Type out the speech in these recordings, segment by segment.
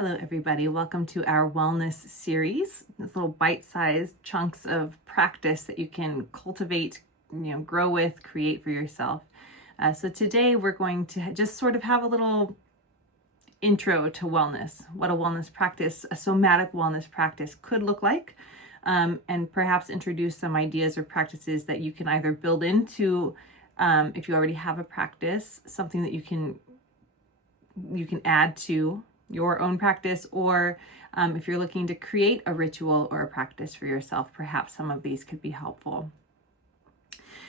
Hello, everybody. Welcome to our wellness series. These little bite-sized chunks of practice that you can cultivate, grow with, create for yourself. So today we're going to just sort of have a little intro to wellness, what a wellness practice, a somatic wellness practice could look like, and perhaps introduce some ideas or practices that you can either build into, if you already have a practice, something that you can add to your own practice, or if you're looking to create a ritual or a practice for yourself, perhaps some of these could be helpful.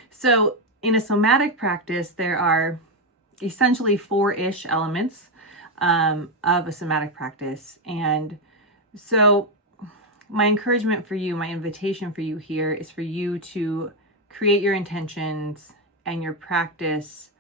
So in a somatic practice, there are essentially 4-ish elements of a somatic practice. And so my encouragement for you, my invitation for you here is for you to create your intentions and your practice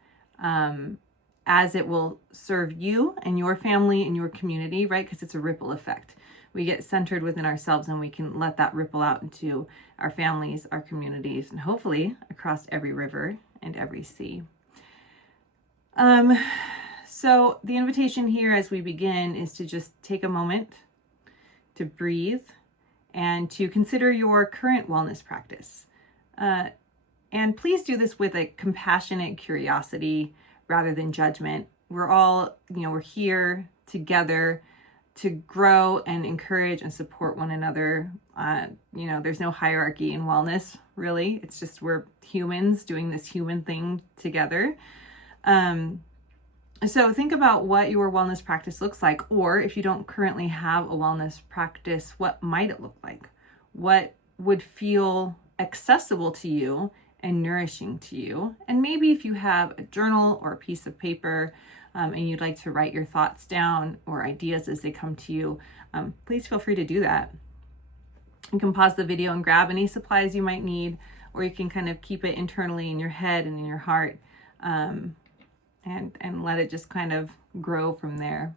as it will serve you and your family and your community, right? Because it's a ripple effect. We get centered within ourselves and we can let that ripple out into our families, our communities, and hopefully across every river and every sea. So the invitation here as we begin is to just take a moment to breathe and to consider your current wellness practice. And please do this with a compassionate curiosity rather than judgment. We're all, we're here together to grow and encourage and support one another. There's no hierarchy in wellness, really. It's just we're humans doing this human thing together. So think about what your wellness practice looks like, or if you don't currently have a wellness practice, what might it look like? What would feel accessible to you and nourishing to you? And maybe if you have a journal or a piece of paper and you'd like to write your thoughts down or ideas as they come to you, please feel free to do that. You can pause the video and grab any supplies you might need, or you can kind of keep it internally in your head and in your heart and let it just kind of grow from there.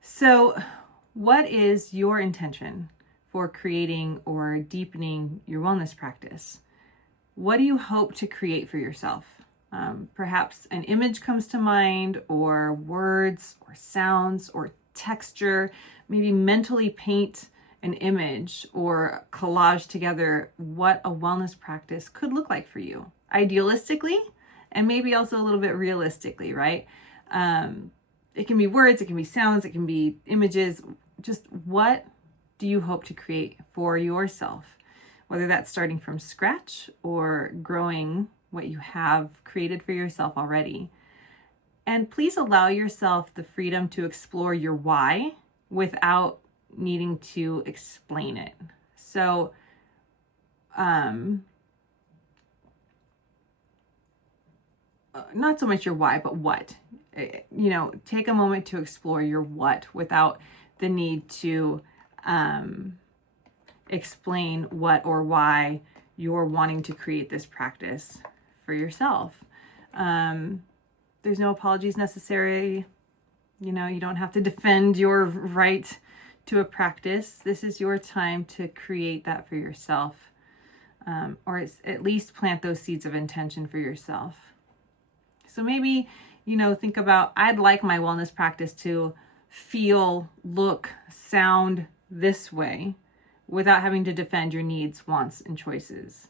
So what is your intention for creating or deepening your wellness practice? What do you hope to create for yourself? Perhaps an image comes to mind, or words, or sounds, or texture. Maybe mentally paint an image or collage together what a wellness practice could look like for you, idealistically, and maybe also a little bit realistically, right? It can be words, it can be sounds, it can be images. Just what do you hope to create for yourself? Whether that's starting from scratch or growing what you have created for yourself already. And please allow yourself the freedom to explore your why without needing to explain it. So, not so much your why, but what. Take a moment to explore your what without the need to explain what or why you're wanting to create this practice for yourself. There's no apologies necessary. You don't have to defend your right to a practice. This is your time to create that for yourself, or at least plant those seeds of intention for yourself. So maybe, think about, I'd like my wellness practice to feel, look, sound this way without having to defend your needs, wants, and choices.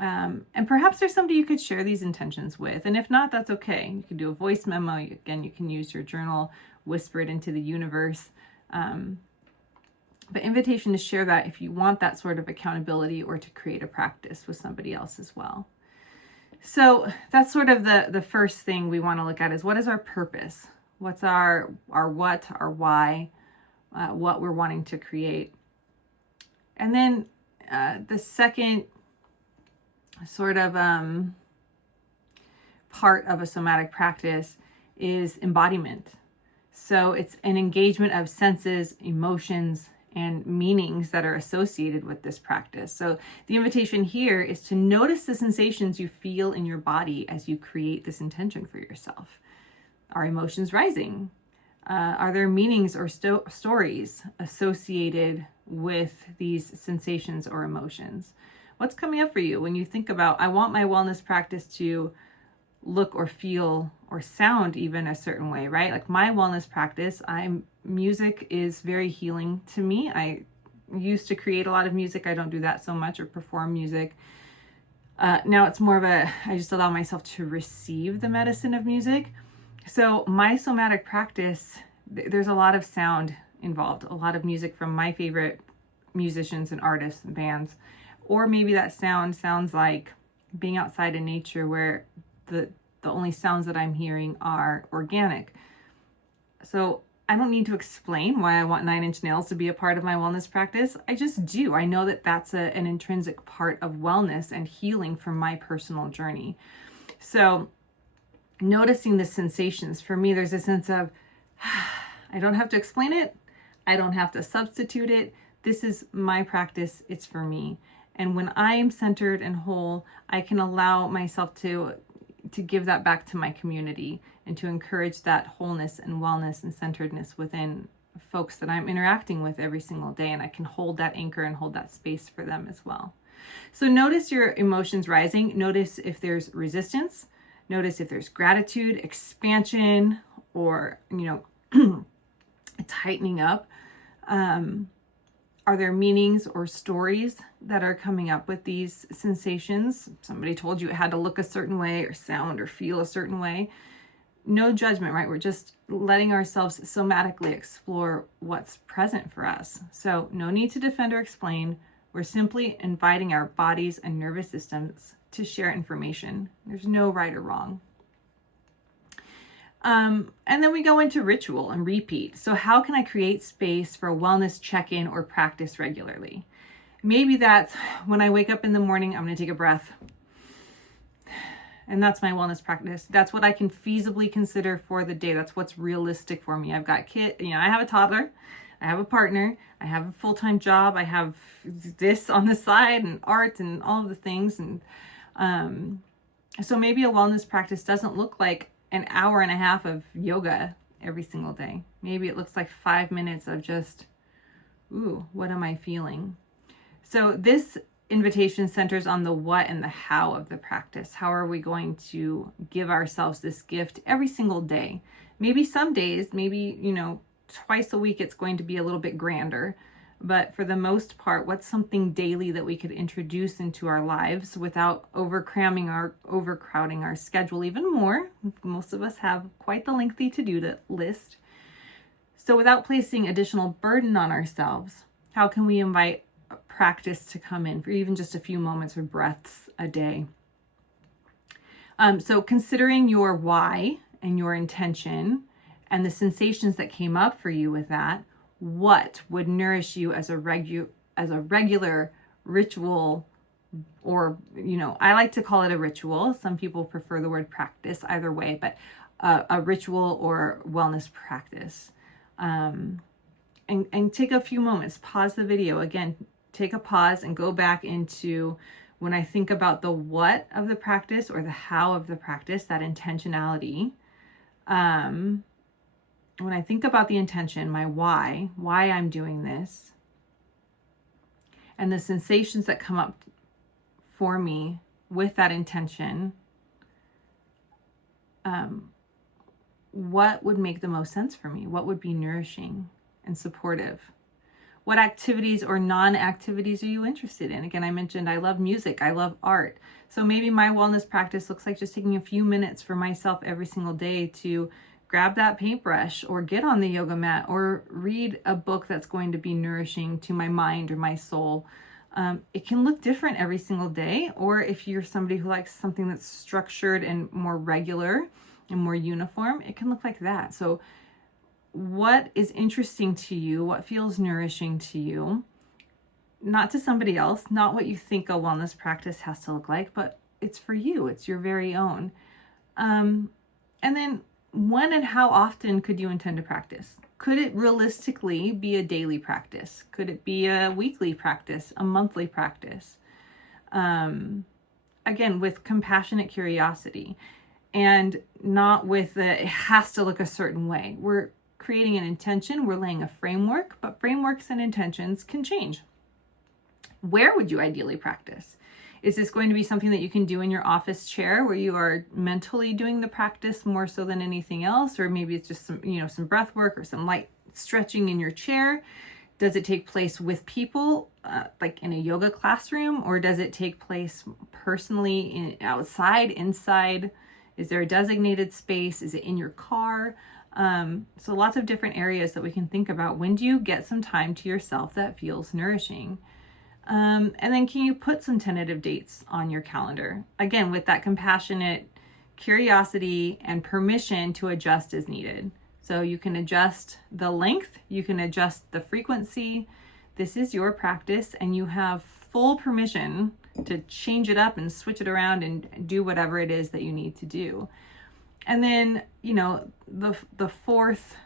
And perhaps there's somebody you could share these intentions with. And if not, that's okay. You can do a voice memo. Again, you can use your journal, whisper it into the universe. But invitation to share that if you want that sort of accountability or to create a practice with somebody else as well. So that's sort of the first thing we want to look at is, what is our purpose? What's our what, our why, what we're wanting to create? And then the second sort of part of a somatic practice is embodiment. So it's an engagement of senses, emotions, and meanings that are associated with this practice. So the invitation here is to notice the sensations you feel in your body as you create this intention for yourself. Are emotions rising? Are there meanings or stories associated with these sensations or emotions? What's coming up for you when you think about, I want my wellness practice to look or feel or sound even a certain way, right? Like my wellness practice, music is very healing to me. I used to create a lot of music. I don't do that so much, or perform music. Now it's more of I just allow myself to receive the medicine of music. So my somatic practice, there's a lot of sound involved, a lot of music from my favorite musicians and artists and bands. Or maybe that sound sounds like being outside in nature, where the only sounds that I'm hearing are organic. So I don't need to explain why I want 9-inch nails to be a part of my wellness practice. I just do. I know that that's an intrinsic part of wellness and healing from my personal journey. So noticing the sensations, for me, there's a sense of, I don't have to explain it. I don't have to substitute it. This is my practice. It's for me. And when I am centered and whole, I can allow myself to give that back to my community and to encourage that wholeness and wellness and centeredness within folks that I'm interacting with every single day. And I can hold that anchor and hold that space for them as well. So notice your emotions rising. Notice if there's resistance. Notice if there's gratitude, expansion, or, tightening up. Are there meanings or stories that are coming up with these sensations? Somebody told you it had to look a certain way or sound or feel a certain way. No judgment, right? We're just letting ourselves somatically explore what's present for us. So no need to defend or explain. We're simply inviting our bodies and nervous systems to share information. There's no right or wrong. And then we go into ritual and repeat. So how can I create space for a wellness check-in or practice regularly? Maybe that's when I wake up in the morning, I'm going to take a breath. And that's my wellness practice. That's what I can feasibly consider for the day. That's what's realistic for me. I've got I have a toddler, I have a partner, I have a full-time job, I have this on the side and art and all of the things. And so maybe a wellness practice doesn't look like an hour and a half of yoga every single day. Maybe it looks like 5 minutes of just, what am I feeling? So this invitation centers on the what and the how of the practice. How are we going to give ourselves this gift every single day? Maybe some days, twice a week, it's going to be a little bit grander. But for the most part, what's something daily that we could introduce into our lives without overcrowding our schedule even more? Most of us have quite the lengthy to-do list. So without placing additional burden on ourselves, how can we invite practice to come in for even just a few moments or breaths a day? So considering your why and your intention and the sensations that came up for you with that, what would nourish you as a regular ritual, or I like to call it a ritual. Some people prefer the word practice, either way, but a ritual or wellness practice. And take a few moments, pause the video. Again, take a pause and go back into, when I think about the what of the practice or the how of the practice, that intentionality. When I think about the intention, my why I'm doing this, and the sensations that come up for me with that intention, what would make the most sense for me? What would be nourishing and supportive? What activities or non-activities are you interested in? Again, I mentioned I love music, I love art. So maybe my wellness practice looks like just taking a few minutes for myself every single day to grab that paintbrush or get on the yoga mat or read a book that's going to be nourishing to my mind or my soul. It can look different every single day, or if you're somebody who likes something that's structured and more regular and more uniform, it can look like that. So what is interesting to you? What feels nourishing to you? Not to somebody else, not what you think a wellness practice has to look like, but it's for you. It's your very own. And then when and how often could you intend to practice? Could it realistically be a daily practice? Could it be a weekly practice, a monthly practice? Again, with compassionate curiosity and not with it has to look a certain way. We're creating an intention, we're laying a framework, but frameworks and intentions can change. Where would you ideally practice? Is this going to be something that you can do in your office chair where you are mentally doing the practice more so than anything else? Or maybe it's just some, some breath work or some light stretching in your chair. Does it take place with people, like in a yoga classroom, or does it take place personally outside, inside? Is there a designated space? Is it in your car? So lots of different areas that we can think about. When do you get some time to yourself that feels nourishing? And then can you put some tentative dates on your calendar? Again, with that compassionate curiosity and permission to adjust as needed. So you can adjust the length, you can adjust the frequency. This is your practice and you have full permission to change it up and switch it around and do whatever it is that you need to do. And then, the fourth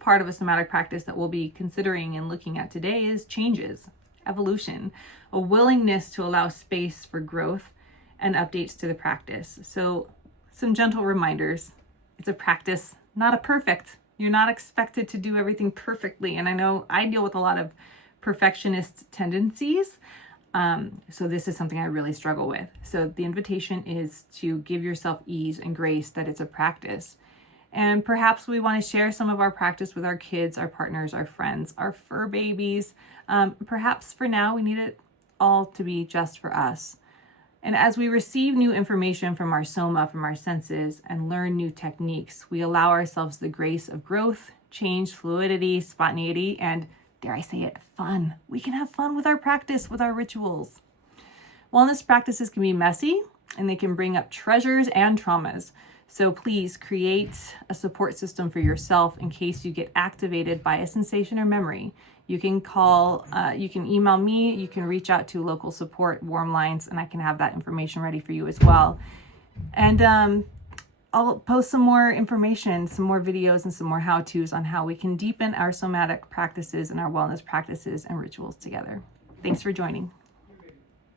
part of a somatic practice that we'll be considering and looking at today is changes, evolution, a willingness to allow space for growth and updates to the practice. So some gentle reminders. It's a practice, not a perfect. You're not expected to do everything perfectly. And I know I deal with a lot of perfectionist tendencies. So this is something I really struggle with. So the invitation is to give yourself ease and grace that it's a practice. And perhaps we want to share some of our practice with our kids, our partners, our friends, our fur babies. Perhaps for now, we need it all to be just for us. And as we receive new information from our soma, from our senses, and learn new techniques, we allow ourselves the grace of growth, change, fluidity, spontaneity, and, dare I say it, fun. We can have fun with our practice, with our rituals. Wellness practices can be messy, and they can bring up treasures and traumas. So please create a support system for yourself in case you get activated by a sensation or memory. You can call, you can email me, you can reach out to local support warm lines, and I can have that information ready for you as well. And I'll post some more information, some more videos, and some more how-tos on how we can deepen our somatic practices and our wellness practices and rituals together. Thanks for joining.